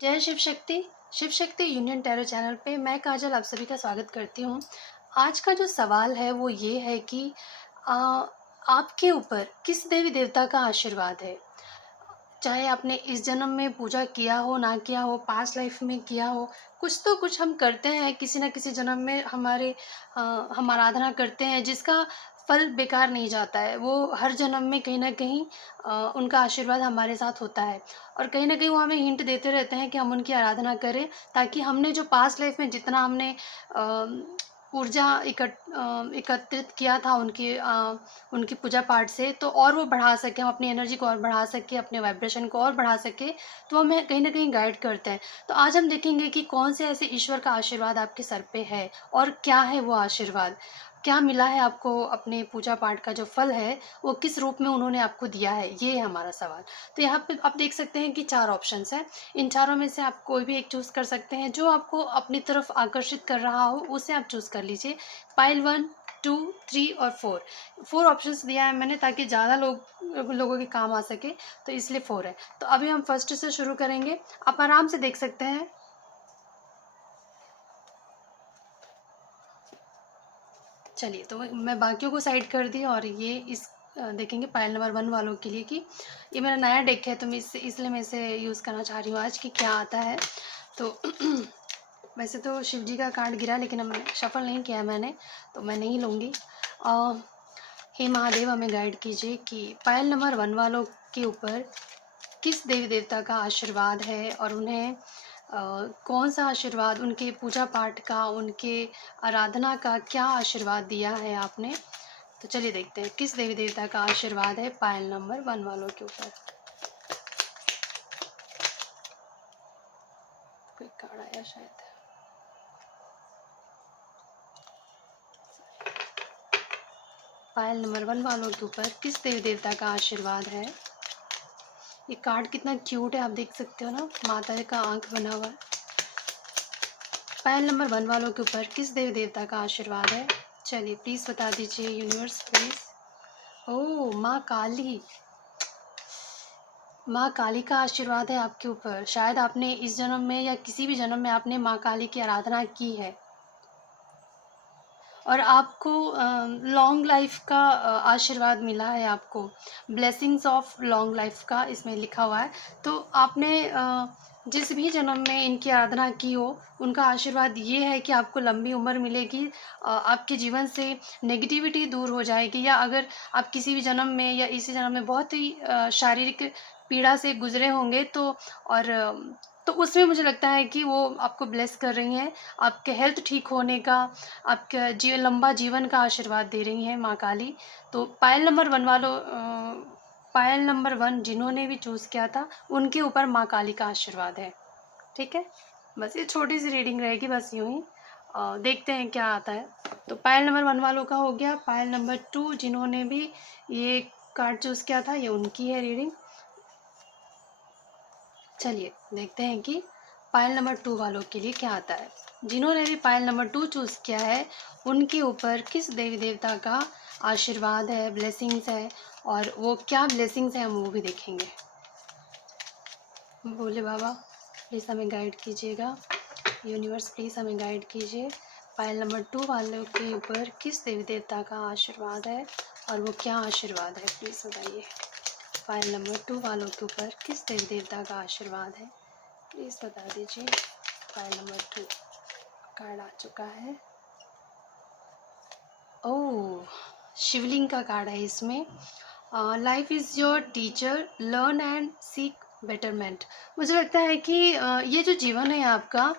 जय Shiv Shakti. Shiv Shakti union tarot channel पे मैं काजल आप सभी का स्वागत करती हूँ। आज का जो सवाल है वो ये है कि आ, आपके ऊपर किस देवी देवता का आशीर्वाद है। चाहे आपने इस जन्म में पूजा किया हो ना किया हो, पास्ट लाइफ में किया हो, कुछ तो कुछ हम करते हैं, किसी न किसी जन्म में हम आराधना करते हैं जिसका फल बेकार नहीं जाता है। वो हर जन्म में कहीं न कहीं उनका आशीर्वाद हमारे साथ होता है और कहीं न कहीं वो हमें हिंट देते रहते हैं कि हम उनकी आराधना करें, ताकि हमने जो पास्ट लाइफ में जितना हमने ऊर्जा एकत्रित किया था उनकी पूजा पाठ से, तो और वो बढ़ा सकें, हम अपनी एनर्जी को और बढ़ा सकें, अपने वाइब्रेशन को और बढ़ा सकें, तो हमें कहीं न कहीं गाइड करते हैं। तो आज हम देखेंगे कि कौन से ऐसे ईश्वर का आशीर्वाद आपके सर पे है और क्या है वो आशीर्वाद? क्या मिला है आपको अपने पूजा पाठ का जो फल है, वो किस रूप में उन्होंने आपको दिया है? ये है हमारा सवाल। तो यहाँ पे आप देख सकते हैं कि 4 ऑप्शंस हैं। इन चारों में से आप कोई भी एक चूज़ कर सकते हैं, जो आपको अपनी तरफ आकर्षित कर रहा हो, उसे आप चूज़ कर लीजिए। पाइल 1, 2, 3 और 4, 4 ऑप्शंस दिया है मैंने ताकि ज़्यादा लोगों के काम आ सके, तो इसलिए 4 है। तो अभी हम फर्स्ट से शुरू करेंगे। आप आराम से देख सकते हैं। चलिए, तो मैं बाकियों को साइड कर दी और ये देखेंगे पाइल नंबर 1 वालों के लिए कि ये मेरा नया डेक है, तो मैं इसलिए मैं इसे यूज़ करना चाह रही हूँ आज कि क्या आता है। तो वैसे तो शिव जी का कार्ड गिरा, लेकिन अब शफल नहीं किया मैंने, तो मैं नहीं लूँगी। हे महादेव, हमें गाइड कीजिए कि पायल नंबर 1 वालों के ऊपर किस देवी देवता का आशीर्वाद है और उन्हें कौन सा आशीर्वाद, उनके पूजा पाठ का, उनके आराधना का क्या आशीर्वाद दिया है आपने। तो चलिए देखते हैं किस देवी देवता का आशीर्वाद है पायल नंबर 1 वालों के ऊपर। कोई कार्ड आया शायद। पायल नंबर 1 वालों के ऊपर किस देवी देवता का आशीर्वाद है। ये कार्ड कितना क्यूट है, आप देख सकते हो ना, माता जी का आंख बना हुआ है। पायल नंबर 1 वालों के ऊपर किस देवी देवता का आशीर्वाद है। चलिए प्लीज़ बता दीजिए यूनिवर्स प्लीज़। ओह, माँ काली। माँ काली का आशीर्वाद है आपके ऊपर। शायद आपने इस जन्म में या किसी भी जन्म में आपने माँ काली की आराधना की है और आपको लॉन्ग लाइफ का आशीर्वाद मिला है आपको। ब्लेसिंग्स ऑफ लॉन्ग लाइफ का इसमें लिखा हुआ है। तो आपने जिस भी जन्म में इनकी आराधना की हो, उनका आशीर्वाद ये है कि आपको लंबी उम्र मिलेगी, आपके जीवन से नेगेटिविटी दूर हो जाएगी, या अगर आप किसी भी जन्म में या इसी जन्म में बहुत ही शारीरिक पीड़ा से गुजरे होंगे, तो उसमें मुझे लगता है कि वो आपको ब्लेस कर रही हैं, आपके हेल्थ ठीक होने का, आपका लंबा जीवन का आशीर्वाद दे रही हैं माँ काली। तो पायल नंबर 1 वालों, पायल नंबर 1 जिन्होंने भी चूज़ किया था, उनके ऊपर माँ काली का आशीर्वाद है। ठीक है, बस ये छोटी सी रीडिंग रहेगी, बस यूँ ही देखते हैं क्या आता है। तो पायल नंबर 1 वालों का हो गया। पायल नंबर 2 जिन्होंने भी ये कार्ड चूज़ किया था, ये उनकी है रीडिंग। चलिए देखते हैं कि पायल नंबर 2 वालों के लिए क्या आता है। जिन्होंने भी पायल नंबर 2 चूज़ किया है, उनके ऊपर किस देवी देवता का आशीर्वाद है, ब्लेसिंग्स है, और वो क्या ब्लेसिंग्स हैं हम वो भी देखेंगे। भोले बाबा प्लीज़ हमें गाइड कीजिएगा। यूनिवर्स प्लीज़ हमें गाइड कीजिए। पायल नंबर 2 वालों के ऊपर किस देवी देवता का आशीर्वाद है और वो क्या आशीर्वाद है, प्लीज़ बताइए। पायल नंबर 2 वालों के ऊपर किस देवी देवता का आशीर्वाद है, प्लीज़ बता दीजिए। फाइल नंबर 2 कार्ड आ चुका है। ओह, शिवलिंग का कार्ड है इसमें। Life is your teacher, learn and seek betterment. मुझे लगता है कि ये जो जीवन है आपका,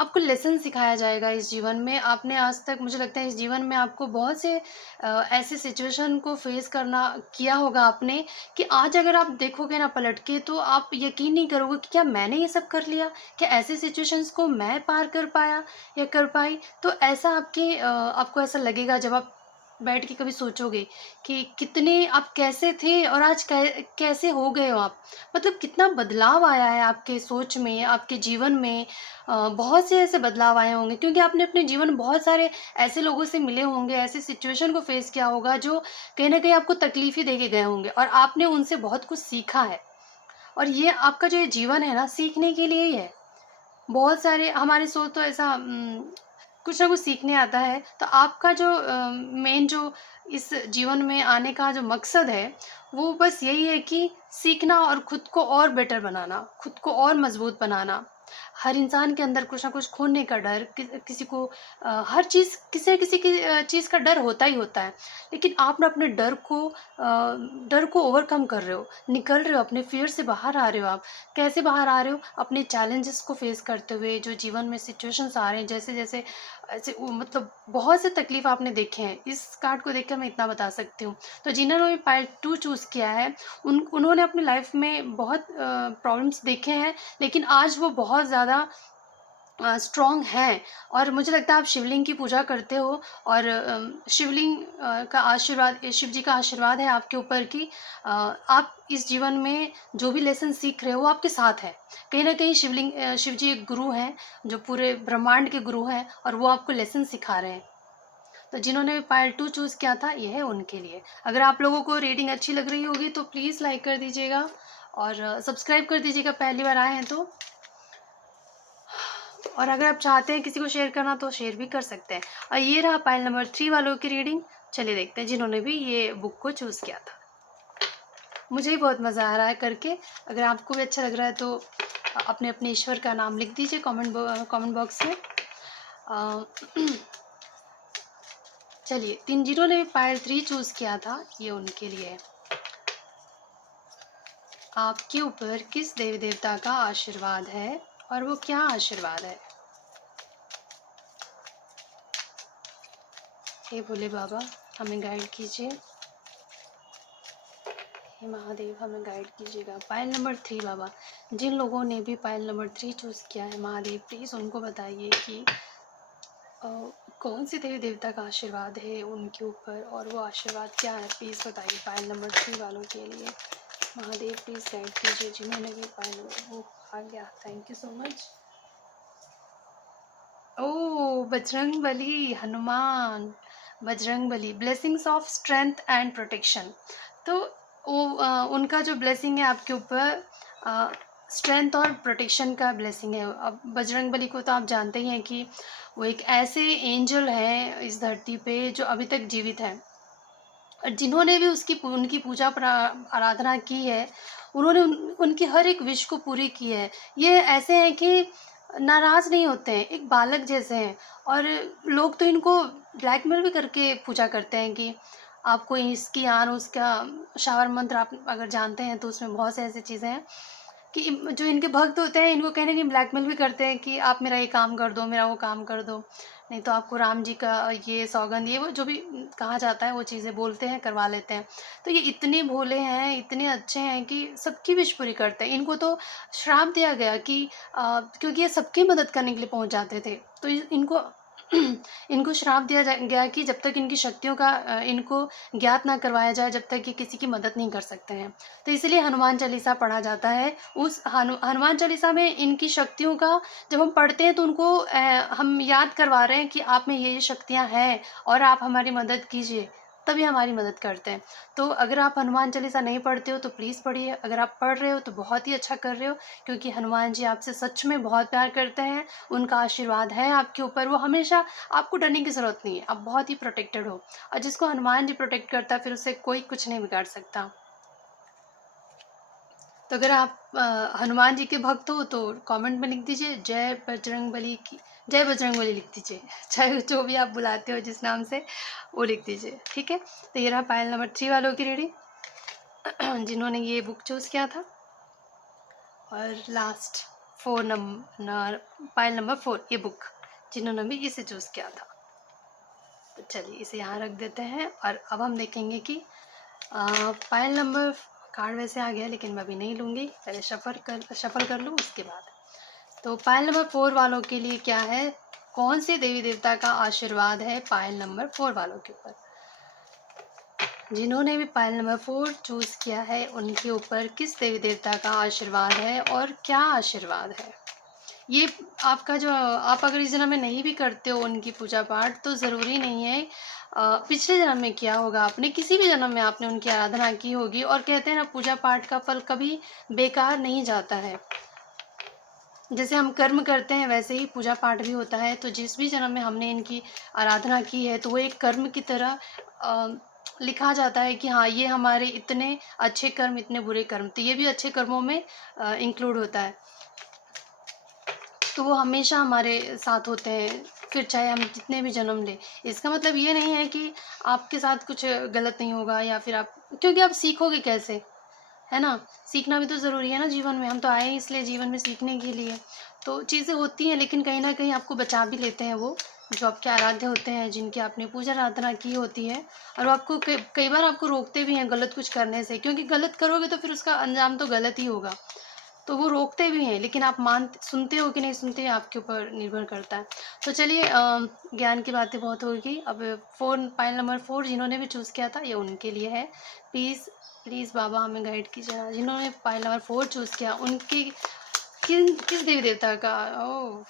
आपको लेसन सिखाया जाएगा इस जीवन में। आपने आज तक, मुझे लगता है इस जीवन में आपको बहुत से ऐसे सिचुएशन को फेस करना किया होगा आपने, कि आज अगर आप देखोगे ना पलट के, तो आप यकीन नहीं करोगे कि क्या मैंने ये सब कर लिया, क्या ऐसे सिचुएशंस को मैं पार कर पाया या कर पाई। तो ऐसा आपको ऐसा लगेगा जब आप बैठ के कभी सोचोगे कि कितने आप कैसे थे और आज कैसे हो गए हो आप। मतलब कितना बदलाव आया है आपके सोच में, आपके जीवन में। बहुत से ऐसे बदलाव आए होंगे क्योंकि आपने अपने जीवन में बहुत सारे ऐसे लोगों से मिले होंगे, ऐसे सिचुएशन को फेस किया होगा जो कहीं न कहीं आपको तकलीफ़ ही दे के गए होंगे और आपने उनसे बहुत कुछ सीखा है। और ये आपका जो ये जीवन है ना, सीखने के लिए ही है। बहुत सारे हमारे सोच तो ऐसा कुछ ना कुछ सीखने आता है। तो आपका जो मेन जो इस जीवन में आने का जो मकसद है, वो बस यही है कि सीखना और खुद को और बेटर बनाना, खुद को और मज़बूत बनाना। हर इंसान के अंदर कुछ ना कुछ खोने का डर, किसी को हर चीज़ किसी न किसी की चीज़ का डर होता ही होता है। लेकिन आप ना अपने डर को ओवरकम कर रहे हो, निकल रहे हो, अपने फ़ियर से बाहर आ रहे हो आप। कैसे बाहर आ रहे हो? अपने चैलेंजेस को फेस करते हुए, जो जीवन में सिचुएशंस आ रहे हैं, जैसे-जैसे ऐसे मतलब बहुत से तकलीफ आपने देखे हैं। इस कार्ड को देखकर मैं इतना बता सकती हूँ। तो जिन्होंने भी पाइल 2 चूज़ किया है, उन्होंने अपनी लाइफ में बहुत प्रॉब्लम्स देखे हैं, लेकिन आज वो बहुत ज़्यादा स्ट्रॉन्ग हैं। और मुझे लगता है आप शिवलिंग की पूजा करते हो, और शिवलिंग का आशीर्वाद, शिव जी का आशीर्वाद है आपके ऊपर कि आप इस जीवन में जो भी लेसन सीख रहे हो वो आपके साथ है। कहीं न कहीं शिव जी एक गुरु हैं, जो पूरे ब्रह्मांड के गुरु हैं, और वो आपको लेसन सिखा रहे हैं। तो जिन्होंने पार्ट 2 चूज़ किया था, ये है उनके लिए। अगर आप लोगों को रीडिंग अच्छी लग रही होगी तो प्लीज़ लाइक कर दीजिएगा, और सब्सक्राइब कर दीजिएगा पहली बार आए हैं तो। और अगर आप चाहते हैं किसी को शेयर करना तो शेयर भी कर सकते हैं। और ये रहा पाइल नंबर 3 वालों की रीडिंग। चलिए देखते हैं जिन्होंने भी ये बुक को चूज़ किया था। मुझे भी बहुत मज़ा आ रहा है करके। अगर आपको भी अच्छा लग रहा है तो अपने अपने ईश्वर का नाम लिख दीजिए कमेंट बॉक्स में। अ, चलिए, जिन्होंने भी पाइल 3 चूज़ किया था, ये उनके लिए है। आपके ऊपर किस देवी देवता का आशीर्वाद है, और वो क्या आशीर्वाद है? हे भोले बाबा, हमें गाइड कीजिए। हे महादेव, हमें गाइड कीजिएगा। पाइल नंबर 3 बाबा, जिन लोगों ने भी पाइल नंबर 3 चूज़ किया है, महादेव प्लीज़ उनको बताइए कि अ, कौन सी देवी देवता का आशीर्वाद है उनके ऊपर, और वो आशीर्वाद क्या है, प्लीज़ बताइए पाइल नंबर 3 वालों के लिए। महादेव प्लीज़ गाइड कीजिए। जिन्होंने भी पाइल नंबर, वो आ गया, thank you so much. Oh! Bajrangbali, Hanuman, Bajrangbali, blessings of strength and protection. तो वो उनका जो ब्लेसिंग है आपके ऊपर, स्ट्रेंथ और प्रोटेक्शन का ब्लेसिंग है। अब बजरंगबली को तो आप जानते ही हैं कि वो एक ऐसे एंजल हैं इस धरती पे जो अभी तक जीवित हैं। और जिन्होंने भी उनकी पूजा आराधना की है, उन्होंने उनकी हर एक विश को पूरी की है। ये ऐसे हैं कि नाराज़ नहीं होते हैं, एक बालक जैसे हैं। और लोग तो इनको ब्लैकमेल भी करके पूजा करते हैं कि आपको इसकी आन उसका शावर मंत्र आप अगर जानते हैं तो उसमें बहुत से ऐसी चीज़ें हैं कि जो इनके भक्त होते हैं, इनको कहीं न कहीं ब्लैकमेल भी करते हैं कि आप मेरा ये काम कर दो, मेरा वो काम कर दो। नहीं तो आपको राम जी का ये सौगंध, ये वो जो भी कहा जाता है, वो चीज़ें बोलते हैं, करवा लेते हैं। तो ये इतने भोले हैं, इतने अच्छे हैं कि सबकी विश पूरी करते हैं। इनको तो श्राप दिया गया कि क्योंकि ये सबकी मदद करने के लिए पहुँच जाते थे। तो इनको इनको श्राप दिया गया कि जब तक इनकी शक्तियों का इनको ज्ञात ना करवाया जाए, जब तक ये किसी की मदद नहीं कर सकते हैं। तो इसीलिए हनुमान चालीसा पढ़ा जाता है। उस हनुमान चालीसा में इनकी शक्तियों का जब हम पढ़ते हैं तो उनको हम याद करवा रहे हैं कि आप में ये शक्तियाँ हैं, और आप हमारी मदद कीजिए, तभी हमारी मदद करते हैं। तो अगर आप हनुमान चालीसा नहीं पढ़ते हो तो प्लीज़ पढ़िए। अगर आप पढ़ रहे हो तो बहुत ही अच्छा कर रहे हो, क्योंकि हनुमान जी आपसे सच में बहुत प्यार करते हैं। उनका आशीर्वाद है आपके ऊपर, वो हमेशा, आपको डरने की ज़रूरत नहीं है, आप बहुत ही प्रोटेक्टेड हो। और जिसको हनुमान जी प्रोटेक्ट करता है, फिर उसे कोई कुछ नहीं बिगाड़ सकता। तो अगर आप हनुमान जी के भक्त हो तो कमेंट में लिख दीजिए जय बजरंगबली की, जय बजरंगबली लिख दीजिए। चाहे जो भी आप बुलाते हो जिस नाम से, वो लिख दीजिए, ठीक है। तो ये रहा पायल नंबर 3 वालों की रीडिंग जिन्होंने ये बुक चूज़ किया था। और लास्ट 4 नंबर, पायल नंबर 4, ये बुक जिन्होंने भी इसे चूज़ किया था। तो चलिए इसे यहाँ रख देते हैं, और अब हम देखेंगे कि पायल नंबर, कार्ड वैसे आ गया लेकिन मैं अभी नहीं लूँगी, पहले शफल कर लूँ उसके बाद। तो पायल नंबर 4 वालों के लिए क्या है, कौन से देवी देवता का आशीर्वाद है पायल नंबर 4 वालों के ऊपर? जिन्होंने भी पायल नंबर 4 चूज़ किया है, उनके ऊपर किस देवी देवता का आशीर्वाद है, और क्या आशीर्वाद है? ये आपका जो, आप अगर इस जन्म में नहीं भी करते हो उनकी पूजा पाठ, तो ज़रूरी नहीं है पिछले जन्म में किया होगा आपने, किसी भी जन्म में आपने उनकी आराधना की होगी। और कहते हैं ना, पूजा पाठ का फल कभी बेकार नहीं जाता है। जैसे हम कर्म करते हैं वैसे ही पूजा पाठ भी होता है। तो जिस भी जन्म में हमने इनकी आराधना की है तो वो एक कर्म की तरह लिखा जाता है कि हाँ, ये हमारे इतने अच्छे कर्म, इतने बुरे कर्म, तो ये भी अच्छे कर्मों में इंक्लूड होता है। तो वो हमेशा हमारे साथ होते हैं, फिर चाहे हम जितने भी जन्म लें। इसका मतलब ये नहीं है कि आपके साथ कुछ गलत नहीं होगा, या फिर आप, क्योंकि आप सीखोगे कैसे, है ना? सीखना भी तो ज़रूरी है ना जीवन में। हम तो आए हैं इसलिए जीवन में सीखने के लिए। तो चीज़ें होती हैं, लेकिन कहीं न कहीं आपको बचा भी लेते हैं वो, जो आपके आराध्य होते हैं, जिनकी आपने पूजा आराधना की होती है। और वो आपको कई कई बार आपको रोकते भी हैं गलत कुछ करने से, क्योंकि गलत करोगे तो फिर उसका अंजाम तो गलत ही होगा। तो वो रोकते भी हैं, लेकिन आप सुनते हो कि नहीं सुनते, ये आपके ऊपर निर्भर करता है। तो चलिए, ज्ञान की बातें बहुत होगी। अब फ़ोन पाइल नंबर 4 जिन्होंने भी चूज़ किया था, ये उनके लिए है। प्लीज़, प्लीज़ बाबा हमें गाइड कीजिए। जिन्होंने पाइल नंबर 4 चूज़ किया, उनके किस देवी-देवता का, ओह!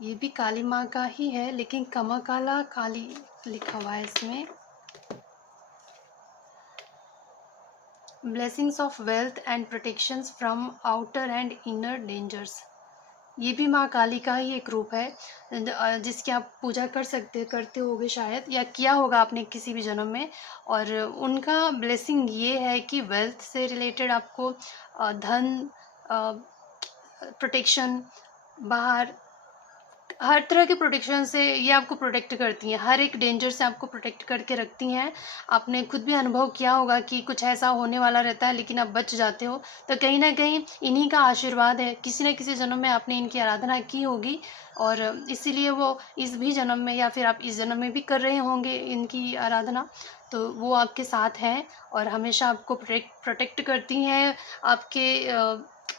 ये भी काली माँ का ही है, लेकिन कमाकाला काली लिखा हुआ है इसमें। Blessings of wealth and protections from outer and inner dangers. ये भी माँ काली का ही एक रूप है, जिसकी आप पूजा करते होगे शायद, या किया होगा आपने किसी भी जन्म में। और उनका ब्लेसिंग ये है कि वेल्थ से रिलेटेड आपको धन, प्रोटेक्शन, बाहर हर तरह के प्रोटेक्शन से ये आपको प्रोटेक्ट करती हैं, हर एक डेंजर से आपको प्रोटेक्ट करके रखती हैं। आपने खुद भी अनुभव किया होगा कि कुछ ऐसा होने वाला रहता है, लेकिन आप बच जाते हो। तो कहीं न कहीं इन्हीं का आशीर्वाद है, किसी न किसी जन्म में आपने इनकी आराधना की होगी, और इसीलिए वो इस भी जन्म में, या फिर आप इस जन्म में भी कर रहे होंगे इनकी आराधना। तो वो आपके साथ हैं और हमेशा आपको प्रोटेक्ट करती हैं। आपके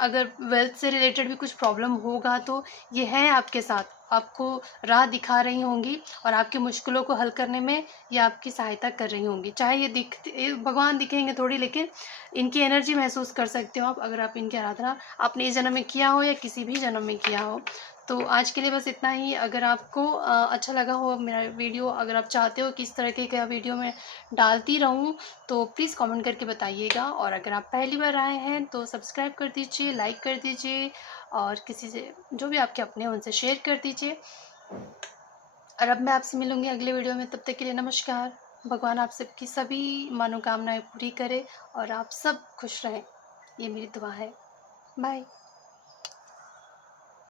अगर वेल्थ से रिलेटेड भी कुछ प्रॉब्लम होगा तो ये हैं आपके साथ, आपको राह दिखा रही होंगी, और आपकी मुश्किलों को हल करने में ये आपकी सहायता कर रही होंगी। चाहे ये भगवान दिखेंगे थोड़ी, लेकिन इनकी एनर्जी महसूस कर सकते हो आप, अगर आप इनकी आराधना आपने इस जन्म में किया हो या किसी भी जन्म में किया हो। तो आज के लिए बस इतना ही। अगर आपको अच्छा लगा हो मेरा वीडियो, अगर आप चाहते हो कि इस तरह के क्या वीडियो मैं डालती रहूँ, तो प्लीज़ कमेंट करके बताइएगा। और अगर आप पहली बार आए हैं तो सब्सक्राइब कर दीजिए, लाइक कर दीजिए, और किसी से, जो भी आपके अपने हैं उनसे शेयर कर दीजिए। और अब मैं आपसे मिलूँगी अगले वीडियो में, तब तक के लिए नमस्कार। भगवान आप सबकी सभी मनोकामनाएँ पूरी करे और आप सब खुश रहें, ये मेरी दुआ है। बाय।